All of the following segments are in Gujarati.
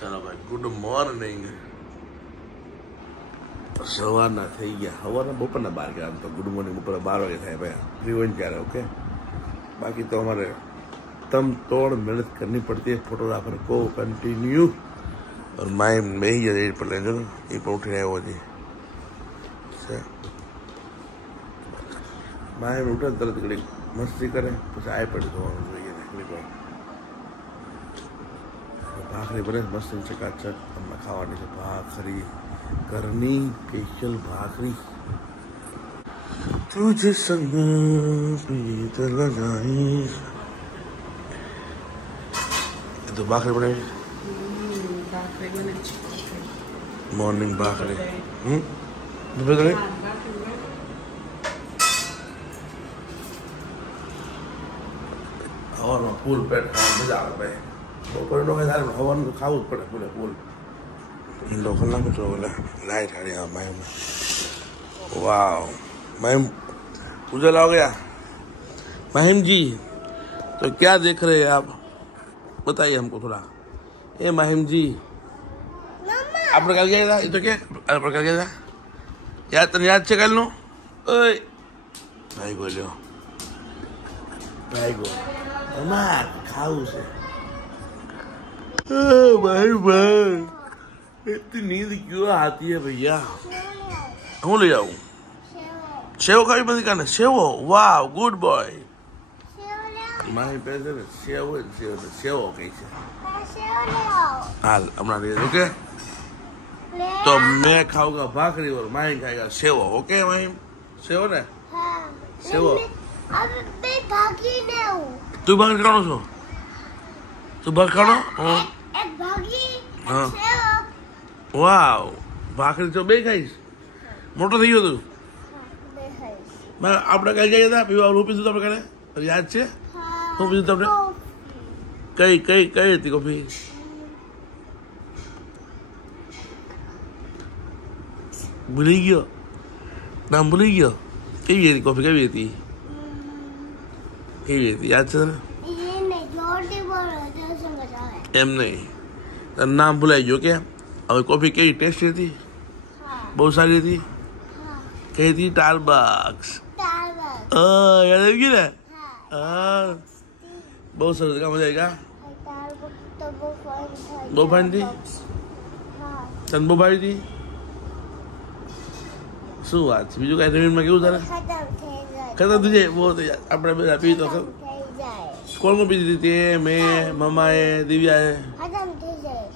चलो भाई गुड मॉर्निंग સવારના થઈ ગયા સવારના બપોરના 12 ગયા તો ગુડ મોર્નિંગ બપોરના 12 વાગે થાય भाई फ्री हो ત્યારે ओके बाकी तो हमारे तम तोड़ मेहनत करनी पड़ती है फोटोग्राफर को कंटिन्यू और मैं ही रेड पर लेंगे ये पर उठ रहे हो जी मैं उठा तरत घड़ी मस्ती करे પછી આય પડી તો જોઈએ નીકળી ભાખરી બને મસ્ત ચકાચક અમને ખાવાની છે ભાખરી ઘરની સ્પેશિયલ ભાખરી तुझे संग प्रीत लगाई तो भाखरी बने मॉर्निंग भाखरी बदले और फूल पेट खाने मजा आ भाई बपोर नो खाए हवन तो खाऊ पड़े पूरे फूल इन लोगों ना कुछ बोला लाइट आ रही है मैं वाह महिम उजाला हो गया महिम जी तो क्या देख रहे हैं आप बताइए हमको थोड़ा ए महिम जी आपने कल गया था ये तो क्या आपने कल गया था याद तने याद से कल नो ओए भाई बोलो भाई को मम्मा खाऊ से भाई भाई इतनी नींद क्यों आती है भैया हूँ ले जाऊँ सेव खाई बंद करना सेव वाह गुड बॉय मारी पैसे ने सेव कैसे हाल हमारा लिए ओके तो मैं खाऊंगा भाखरी और माही खाएगा सेव ओके माही सेव ने सेव तू भाखरी खानो छो तू भाखरी खानो एक भाखरी हाँ वाह भाखरी तो बे खाईस मोटो થઈ ગયો તું આપણે કઈ ગયા હતા પીવા રૂપી હતું આપણે કરે યાદ છે હું પીધું તમને કઈ કઈ કઈ હતી કોફી ભૂલી ગયો નામ ભૂલી ગયો કેવી હતી કોફી કેવી હતી યાદ છે તને એમ નહીં તારું નામ ભૂલાઈ ગયો કે હવે કોફી કેવી ટેસ્ટી હતી બહુ સારી હતી કઈ હતી સ્ટારબક્સ याद आएगी ना बहुत सरस का मजा आएगा बो फाइन थी तन बो भाई थी શું વાત છે બીજું કઈ નવીનમાં કેવું તારે ખતમ થઈ જાય બહુ આપણે બધા પી તો કોણ કોણ પીધી હતી તે મેં મમ્માએ દિવ્યાએ ખતમ થઈ જાય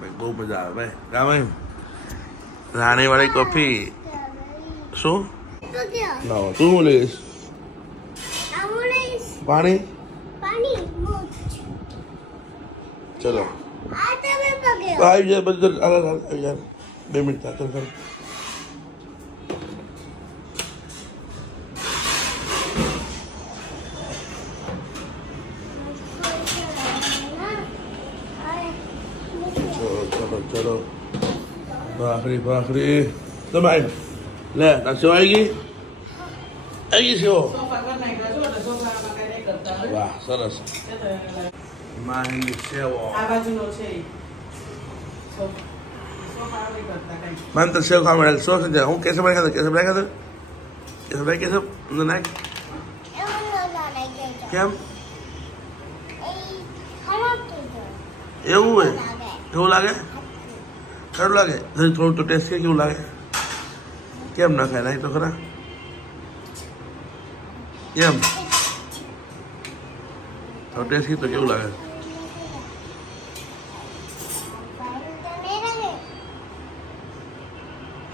ભાઈ બહુ મજા આવે ભાઈ કામ એમ રાણી વાળી કોફી શું ના તું શું લઈશ પાણી ચલો આવી જાય બધું આવી જાય 2 મિનિટ ચાલ ચાલ ચલો ચલો भाखरी भाखरी तो भाई ले सेव आएगी सेव वाह सरस मैं तो सेव खा मैं सोच जा हूँ कैसे बनाया कैसे बनाया कैसे बनाया कैसे बनाया क्या એવું હોય એવું લાગે ખરું લાગે થોડું તો ટેસ્ટ કેવું લાગે કેમ ના ખાય નાખ તો ખરા એમ તો ટેસ્ટ તો કેવું લાગે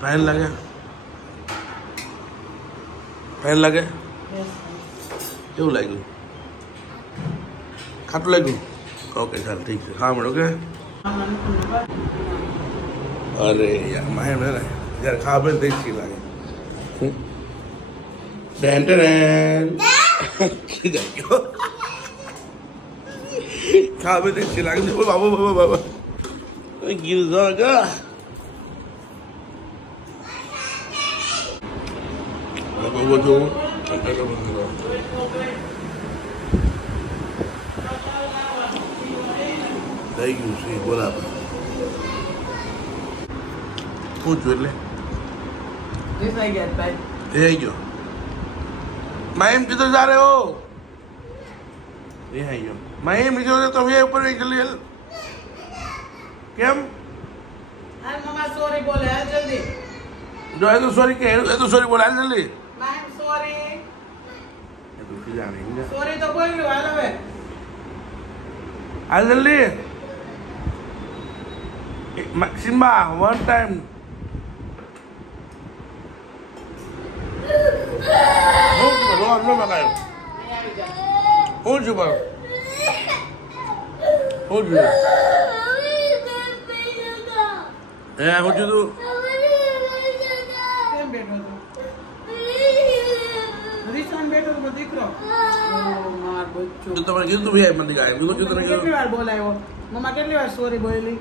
ફાઇન લાગે કેવું લાગ્યું ખાટું લાગ્યું ઓકે ચાલ ઠીક છે ખાવા મળે ઓકે अरे यार मैं यार खाबे देखी लागे डैन डैन खाबे देखी लागे बाबा बाबा बाबा गिर जाएगा वो जो થઈ ગયું છે બરાબર. પૂછ્યું એટલે એ આવી ગયો. માહિમ કીધું તારે હો એ આવી ગયો. માહિમ કીધું તો એ ઉપર જલ્દી કેમ મમ્મા સોરી બોલે હાલ જલ્દી. જો એ તો સોરી કે એ તો સોરી બોલે હાલ જલ્દી. માહિમ સોરી એ તો જાણે સોરી તો બોલ્યું હાલ હવે હાલ જલ્દી. Simba one time. રોવાનું ન મગાયો. હું છું પણ હું છું હે હું છું તું કેમ બેઠો હતો રીસાન બેઠો હતો દીકરો માર બચ્ચો તો તમને કીધું ભાઈ મને ગાય કીધું તને કેટલી વાર બોલાયો મમ્મા કેટલી વાર સોરી બોલેલી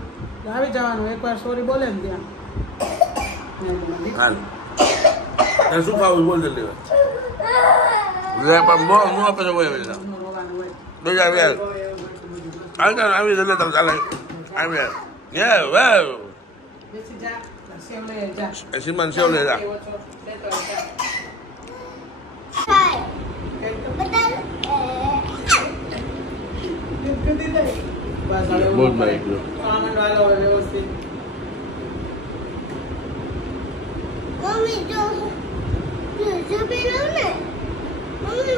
આવી જવાનું એકવાર સોરી બોલે ને ત્યાં હાલ તારે શું ખાવું બોલ જલ્દી પણ બહુ નું આપે છે હોય બીજા વેલ ચાલ આવી જલ્દી તમે ચાલે આવી યે વાવ બેસી જા સેવ લઈ જા સિમન સેવ લઈ જા બોલ મારી ગયો સામાન વાળો વ્યવસ્થિત મમ્મી જો પેલો ને મમ્મી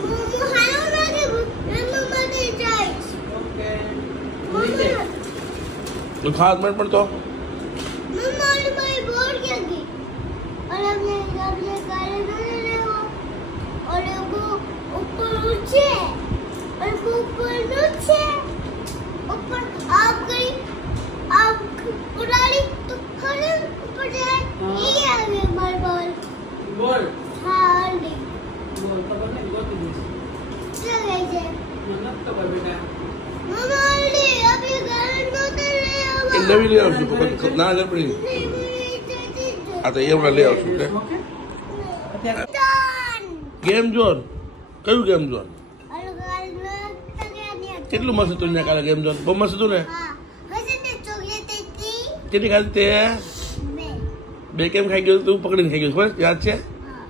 મોમો હાલો ના દેવું એનો માટે જાય ઓકે તો ખાસ મત પડતો મમ્મા ઓલી ભાઈ બોર ગયા ગઈ और हमने काले नहीं लेवा और वो ऊपर ऊंचे और वो ऊपर नीचे ऊपर आप गई आप उड़ाली तो खड़े ऊपर जाए ये आ गए बाल बाल બોલ हाँ नहीं બોલ ખબર નહીં ગોતી દઈશ चल गए जे મને તો કર બેટા मम्मा ओली अभी घर नो तो ले એ નવી લઈ આવશું ના જપડી આ તો એવડા લઈ આવશું કે ઓકે અત્યારે डन ગેમ ઝોન કયું ગેમ ઝોન और घर में तगड़ा नहीं કેટલું મસ્ત હતું ને કાલે ગેમ ઝોન બહુ મસ્ત હતું ને हाँ वैसे तो चॉकलेट थी કેટલી ખાધી તે मैं બે કેમ ખાઈ ગયો તું પકડીને ખાઈ ગયો ખબર યાદ છે हाँ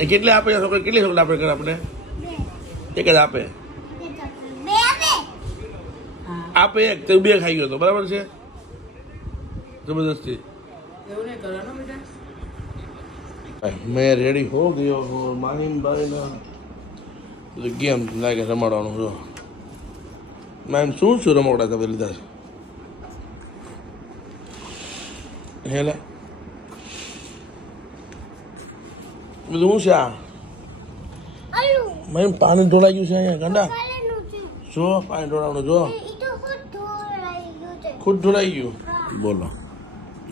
એ કેટલી આપે છોકરી કેટલી છોકરી આપે કરે આપણે मैं એક જ આપે હા આપે એક તો બે ખાઈ ગયો તો બરાબર છે જબરદસ્તી એવું નહીં કરવાનું બેટા मैं रेडी हो गयो हूँ मानी भाई ना तो गेम लागे रमाड़વાનું જો મેમ શું રમાવડા તમે લીધા છે હેલા બધું શું છે આ आलू મેમ પાણી ઢોળાઈ ગયું છે અહીંયા ગંડા काले नु छे જો પાણી ઢોળાવવાનું જો ઈ તો ખુદ ધોરાઈ ગયું છે ખુદ ઢોળાઈ ગયું બોલો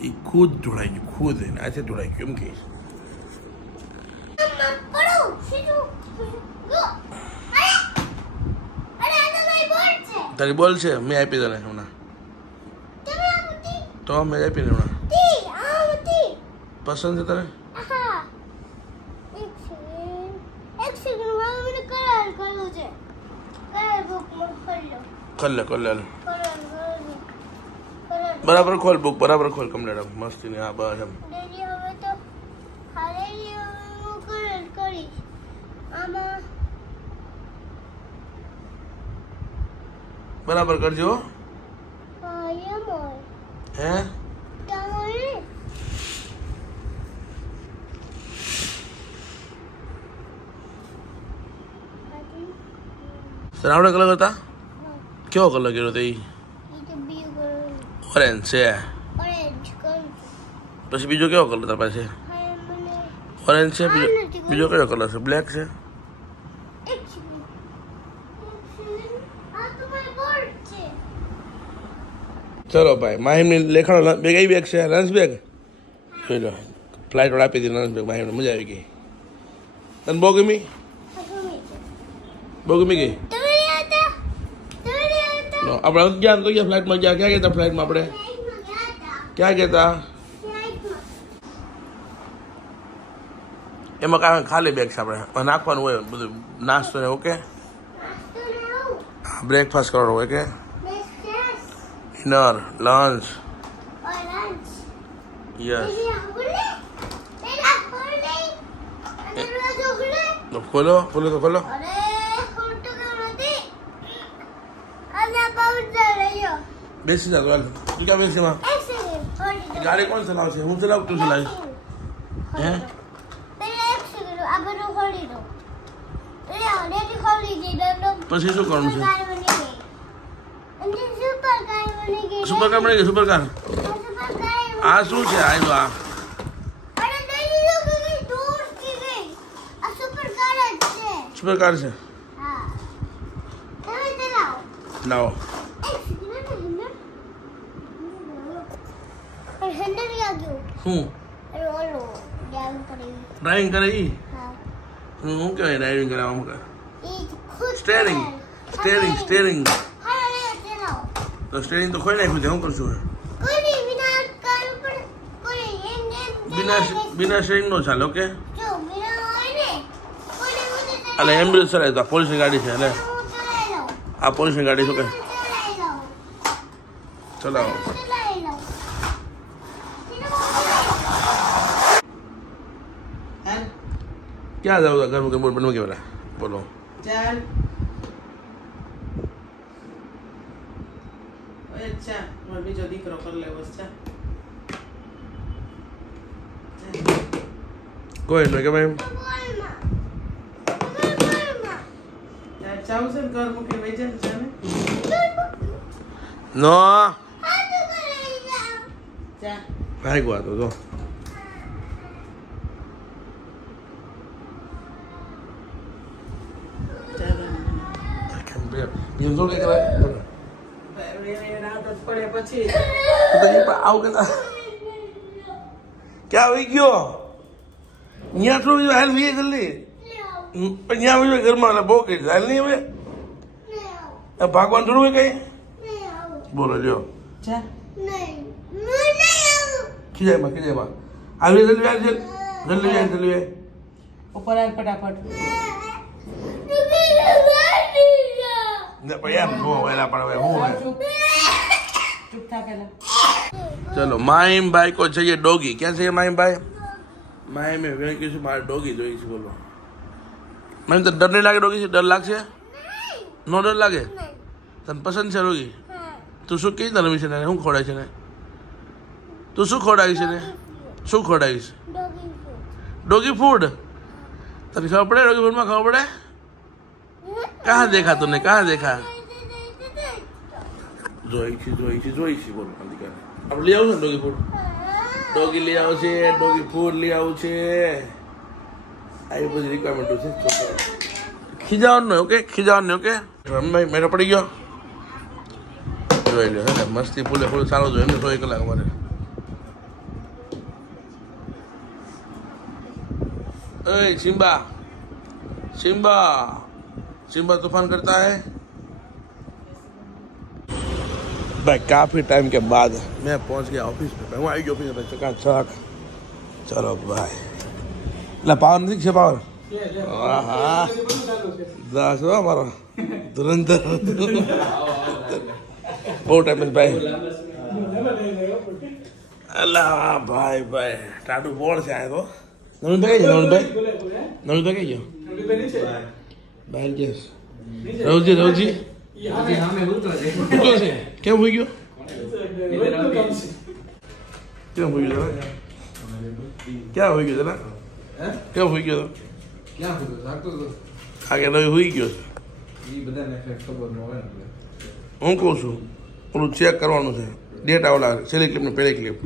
એ ખુદ ઢોળાઈ ગયું ખુદ આજે ઢોળાઈ ગયું એમ કે મમ્મા પડો સીધું ગો અરે અરે આ તો મારી બોલ છે તારી બોલ છે મેં આપી તને હમણાં તમે આપતી તો મેં આપીને હમણાં તી આવતી પસંદ છે તને હા એક સેકન્ડ મને કલર કરવું છે કલર બુક માં ખોલો કર લે કલર બરાબર ખોલ બુક બરાબર ખોલ કમ્પ્લીટ મસ્તી ને આ બસ એમ ડેડી હવે તો ખાલી હું કલર કરીશ આમાં બરાબર કરજો હો. હા એમ હોય હે તમારે તને આવડે કલર હતા કેવો કલર કર્યો તે ઈ તો બીજું કલર ઓરેન્જ છે ઓરેન્જ કલર પછી બીજો કેવો કલર તાર પાસે હા મને ઓરેન્જ છે બીજો કયો કલર છે બ્લેક છે એક સેકન્ડ આ તો મારી બોલ છે ચલો ભાઈ માહિમની લેખાણો બેગ આવી બેગ છે લંચ બેગ જોઈ લો ફ્લાઇટ વાળા આપી દીધી લંચ બેગ માહિમને મજા આવી ગઈ તને બહુ ગમી બહુ ગમી ગઈ તમે નહીં હતા નો, આપણે ગયા તો ગયા ફ્લાઇટમાં ગયા ક્યાં ગયા હતા ફ્લાઇટમાં આપણે ફ્લાઇટમાં ગયા હતા ક્યાં ગયા હતા ફ્લાઇટમાં એમાં કાંઈ ખાલી બેગ છે આપણે નાખવાનું હોય બધું નાસ્તો ને ઓકે નાસ્તો ને આવું બ્રેકફાસ્ટ કરવાનો હોય કે Breakfast dinner lunch or lunch. Yes तेरा खोले दरवाजा खोले તો ખોલો તો ખોલો अरे फोटो करते आजा पाउडर रहियो બેસી જા તો હાલ તું ક્યાં બેસી માં एक सेकंड होल्ड ગાડી કોણ ચલાવશે હું ચલાવું તું ચલાવીશ હે पहले एक सेकंड अब तो खोली दो अरे ऑलरेडी खोली दी दो પછી શું કરવાનું છે कार बनी गई अंदर सुपर कार बनी गई સુપર કાર મળી ગઈ સુપર કાર सुपर कार આ શું છે આ જો આ अरे नहीं लोग गई दूर की गई आ सुपर कार है સુપર કાર છે हां તમે ચલાવો લાવો एक सेकंड ना हैंडल क्या क्यों શું अरे ओलो ड्राइव करेगी ડ્રાઇવિંગ કરે ઈ हां હું કહેવાય ડ્રાઇવિંગ કરાવવામાં કે ये खुद સ્ટેરિંગ हां अरे चलाओ તો સ્ટેરિંગ તો ખોઈ નાખ્યું છે હું કરશું कोई नहीं बिना कार पर कोई બિના સ્ટેરિંગ નો ચાલે ઓકે जो बिना होए ने कोई नहीं मुझे એટલે એમ્બ્યુલન્સ ચલાવે તો આ પોલીસની ગાડી છે એટલે चलाई लो આ પોલીસની ગાડી શું કે चलाई लो ચલાવો चलाई लो હાલ ક્યાં જાવ ઘરમાં કે બોલ કે પેલા બોલો ચાલ ઓય ચા મારો બીજો દીકરો કરી લેવો છે ચા કોઈ નહીં કે ભાઈ ચાલ ચાવું છે ને ઘર મૂકી વઈ જાય છે ને નો ચા ભાઈ ગયો તો જો બીજું શું કે કરાય રાત જ પડે પછી આવું કે ક્યાં આવી ગયો અહીંયા થોડું હાલ વીએ જલ્દી અહીંયા આવી ઘરમાં એટલે બહુ કઈ હાલ નહીં હવે ભાગવાન થોડું હોય કઈ બોલો લ્યો ચા ખીજાયમાં આવી જલ્દી આવી જલ્દી ઉપર આવ ફટાફટ યાર જો વેલા પણ હવે હું ચૂપ થા પેલા चलो माइम भाई को चाहिए डॉगी क्या चाहिए माइम भाई माइम में वे किसी मारे डॉगी जो इसे बोलो माइम तो डर नहीं लगे डॉगी से डर लाग से नो डर लागे तन पसंद છે ડોગી તું શું કઈ ધરમી છે ને હું ખોડાય છે ને તું શું ખોડાય છે ને શું ખોડાય છે डॉगी फूड तने खबर पड़े डॉगी फूड में खबर पड़े कहाँ देखा तूने कहाँ देखा જોઈ છે બોલો અંતિકાને આપણે લઈ આવું છે ડોગી ફૂડ ડોગી લઈ આવું છે ડોગી ફૂડ લઈ આવું છે આવી બધી રિક્વાયરમેન્ટો છે ખીજાવાનું નહીં ઓકે ખીજાવાનું નહીં ઓકે રમભાઈ મેળો પડી ગયો જોઈ લો હે મસ્તી ફૂલે ફૂલ ચાલુ જોઈએ ને 100 કલાક અમારે ए सिम्बा सिम्बा सिम्बा तूफान करता है भाई काफी टाइम के बाद मैं पहुंच गया ऑफिस पे હું આવી ગયો ઓફિસ पे चकाचक चलो भाई ला पावर નથી છે પાવર આહા 10 હો મારો ધુરંધર બહુ ટાઈમ ભાઈ અલ્લાહ ભાઈ ભાઈ ટાટુ બોળ છે આ તો નવું તો કઈ ગયો નવું તો કઈ ગયો બહાર ગયો રવજી છે કેમ હોઈ ગયો કેમ હોઈ ગયો ક્યાં હોઈ ગયો જરા કેમ હોઈ ગયો આગે નવી હોઈ ગયો હું કહું છું ઓલું ચેક કરવાનું છે ડેટ આવલા છેલ્લી ક્લિપ ને પહેલી ક્લિપ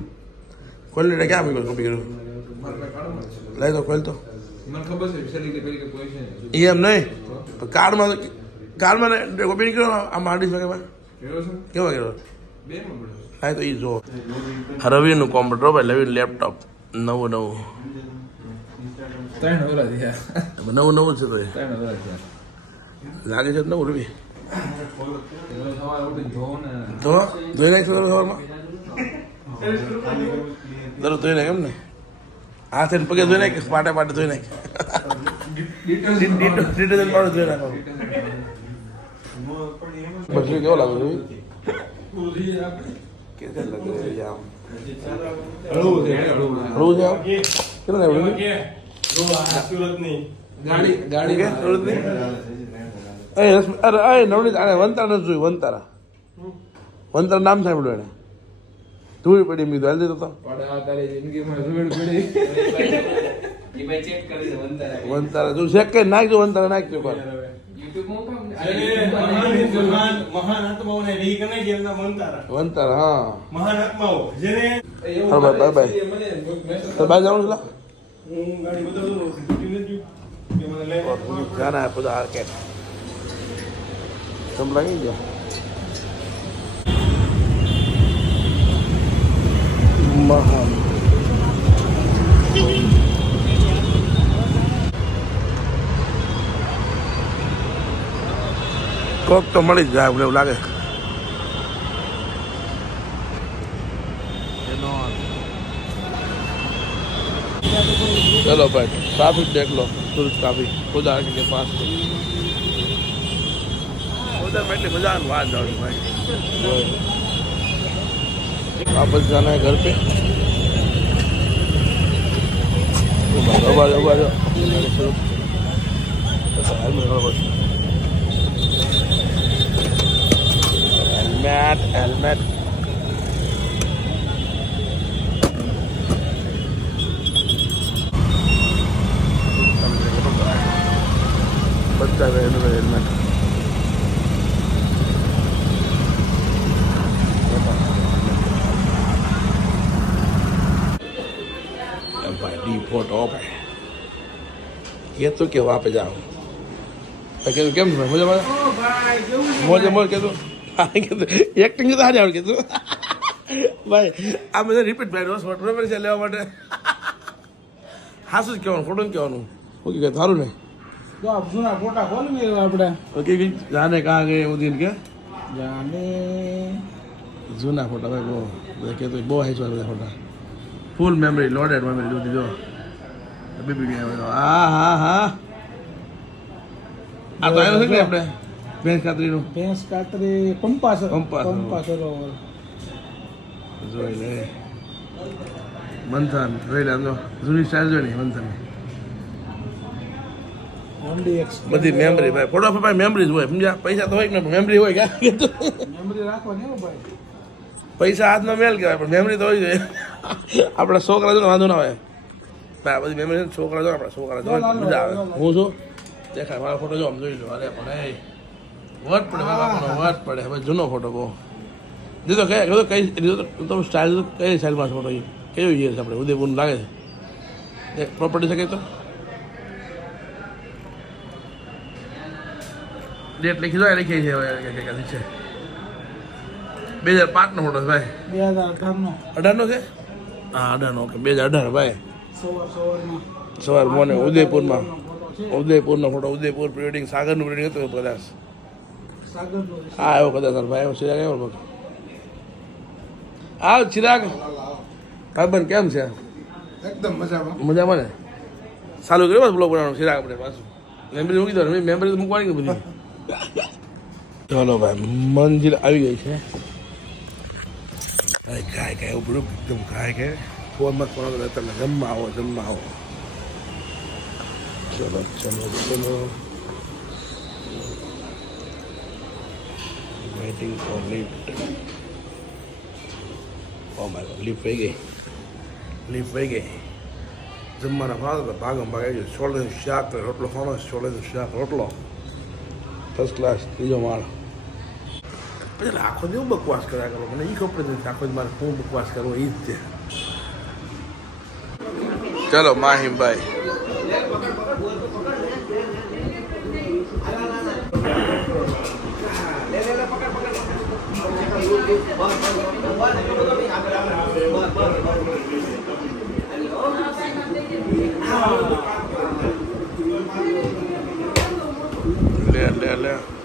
ખોલી ડે ક્યાં મૂક્યો કોપી કર્યો લઈ તો ખોલ તો એમ નહીં કાર્ડમાં કોપી નીકળ્યો આમ હાર્ડિસ્કમાં કેવા કર્યો હા તો એ જો રવિનું કોમ્પ્યુટર ભાઈ રવિનું લેપટોપ નવું નવું છે તો લાગે છે નવું રવિ ધોઈ નાખ સવારમાં દરરોજ ધોઈ નાખ એમ ને હાથે પગે ધોઈ નાખ પાટે પાટે ધોઈ નાખ ડિટર્જન્ટ પાવડર ધોઈ નાખો બસરી કેવો લાગે છે कैसे लग रहे हैं आम हलू છે કેટલા લેવું છે સુરત ની ગાડી કે સુરત ની અરે નવની આને વંતારા ન જોયું વંતારા નામ સાંભળ્યું એને ધૂળ પડી મી હાલ દેતો તો તારી જિંદગીમાં ધૂળ પડી એ ભાઈ ચેક કરી વંતારા તું ચેક કરી નાખજો વંતારા નાખજો પર મહાન આત્માઓને રીકને જેમના વંતારા હા મહાન આત્માઓ જેને હા બાય બાય તો બાય જાઉં છું હું ગાડી બદલું છું કે મને લે જાના है पता के तुम लगेगा महान कोक तो मળી જાય આપણે એવું લાગે चलो भाई ट्रैफिक देख लो सूरज ट्रैफिक खुदा के पास उधर बैठे मजा आ जाओ भाई वापस जाना है घर पे हेलमेट हेलमेट बच्चा हेलमेट भाई डिपोर्ट ऑफ है ये तो क्या वहाँ पे जाओ કેમ છે મજામાં મોજે મોજ કીધું એક્ટિંગ તો હારી આવડે કીધું ભાઈ આ બધા રિપીટ ભાઈ રોજ બરાબર છે લેવા માટે હાસું જ કહેવાનું ખોટું જ કહેવાનું ઓકે કે સારું નહીં તો આપ જૂના ફોટા ખોલવી આપણે ઓકે જાને કहाँ गए वो दिन के જાને જૂના ફોટા ભાઈ બહુ કે તો બહુ હાઈ બધા ફોટા ફૂલ મેમરી લોડેડ મેમરી જોતી જો બીબી ગયા હા હા હા આ તો આવ્યો છે કે આપણે ભેંસ કાતરીનું ભેંસ કાતરી કંપાસ કંપાસ. સરોવર જોઈ લે મંથન જોઈ લે આમ તો જૂની સ્ટાઇલ જોઈ ને મંથન MDX બધી મેમરી ભાઈ ફોટો ભાઈ મેમરી જ હોય સમજ્યા પૈસા તો હોય ને મેમરી હોય ક્યાં મેમરી રાખવાની હો ભાઈ પૈસા હાથમાં મેલ કહેવાય પણ મેમરી તો હોય જોઈએ આપણા છોકરા જો વાંધો ના હોય ભાઈ આ બધી મેમરી છોકરા જો આપણા છોકરા જો મજા આવે હું છું દેખાય મારો ફોટો જો આમ જોઈ લો અરે પણ એ વટ પડે બાપાનો વટ પડે હવે જૂનો ફોટો કહો દીધો કઈ તો સ્ટાઇલ કઈ સ્ટાઇલમાં ફોટો કયો યર છે આપણે ઉદયપુર લાગે છે પ્રોપર્ટી છે કઈ તો ડેટ લખી દો લખી છે 2005 નો ફોટો છે ભાઈ 2018 નો 18 નો છે હા 18 નો ઓકે 2018 ભાઈ સવારમાં સવાર મોને ઉદયપુરમાં ઉદયપુરનો ફોટો ઉદયપુર પ્રિવેડિંગ સાગરનું પ્રિવેડિંગ હતું કદાચ સાગરનો હા આવ્યો કદાચ ભાઈ આવ્યો ચિરાગ આવ્યો બસ આવ ચિરાગ ભાઈબંધ કેમ છે એકદમ મજામાં મજામાં ને ચાલુ કર્યો બ્લોગ બનાવવાનું ચિરાગ આપણે પાછું મેમરી મૂકી દો મેમરી તો મૂકવાની બધી ચલો ભાઈ મંજિલ આવી ગઈ છે ગાય ગાય ઉપર એકદમ ગાય ગાય ફોનમાં ફોન તમે જમવા આવો ચલો waiting for lift oh my god lift વહી ગઈ જમવાના ભાગ ભાગમ ભાગ આવી ગયો છોલેનું શાક રોટલો ખાવાનો છોલેનું શાક રોટલો ફર્સ્ટ ક્લાસ ત્રીજો માળ પછી આખો જેવું બકવાસ કર્યા કરો મને એ ખબર નથી આખો જ મારે શું બકવાસ કરવો એ જ છે ચલો માહિમભાઈ લે